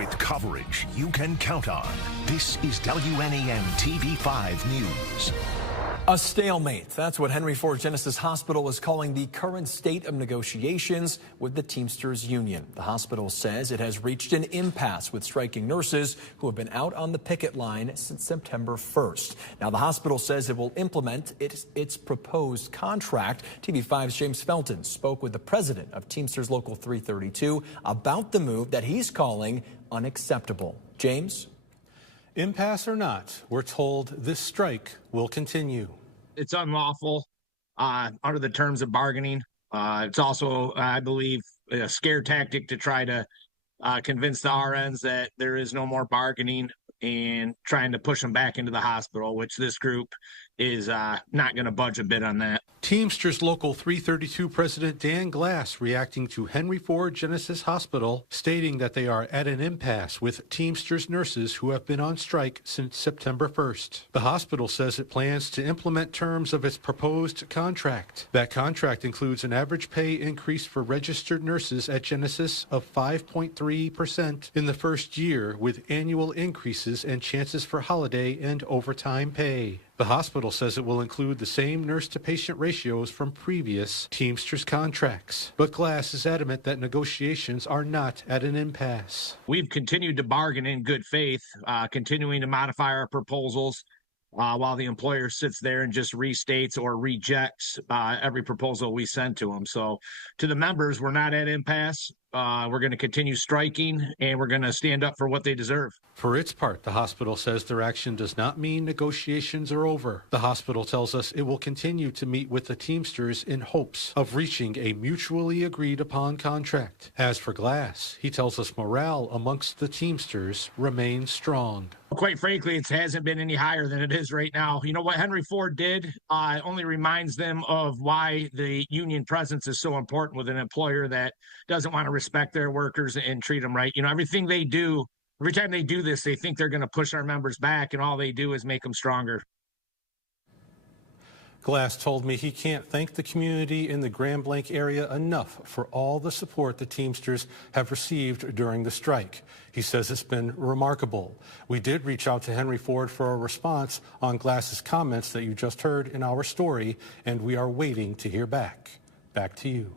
with coverage you can count on. This is WNAM TV5 News. A stalemate. That's what Henry Ford Genesys Hospital is calling the current state of negotiations with the Teamsters Union. The hospital says it has reached an impasse with striking nurses who have been out on the picket line since September 1st. Now, the hospital says it will implement its proposed contract. TV5's James Felton spoke with the president of Teamsters Local 332 about the move that he's calling unacceptable. James? Impasse or not, we're told this strike will continue. It's unlawful under the terms of bargaining. It's also, I believe, a scare tactic to try to convince the RNs that there is no more bargaining and trying to push them back into the hospital, which this group is not going to budge a bit on that. Teamsters Local 332 President Dan Glass reacting to Henry Ford Genesys Hospital, stating that they are at an impasse with Teamsters nurses who have been on strike since September 1st. The hospital says it plans to implement terms of its proposed contract. That contract includes an average pay increase for registered nurses at Genesys of 5.3% in the first year, with annual increases and chances for holiday and overtime pay. The hospital says it will include the same nurse-to-patient ratios from previous Teamsters contracts. But Glass is adamant that negotiations are not at an impasse. We've continued to bargain in good faith, continuing to modify our proposals while the employer sits there and just restates or rejects every proposal we send to them. So to the members, we're not at impasse. We're going to continue striking, and we're going to stand up for what they deserve. For its part, the hospital says their action does not mean negotiations are over. The hospital tells us it will continue to meet with the Teamsters in hopes of reaching a mutually agreed upon contract. As for Glass, he tells us morale amongst the Teamsters remains strong. Quite frankly, it hasn't been any higher than it is right now. You know what Henry Ford did only reminds them of why the union presence is so important with an employer that doesn't want to respect their workers and treat them right. You know, everything they do, every time they do this, they think they're going to push our members back, and all they do is make them stronger. Glass told me he can't thank the community in the Grand Blanc area enough for all the support the Teamsters have received during the strike. He says it's been remarkable. We did reach out to Henry Ford for a response on Glass's comments that you just heard in our story, and we are waiting to hear back. Back to you.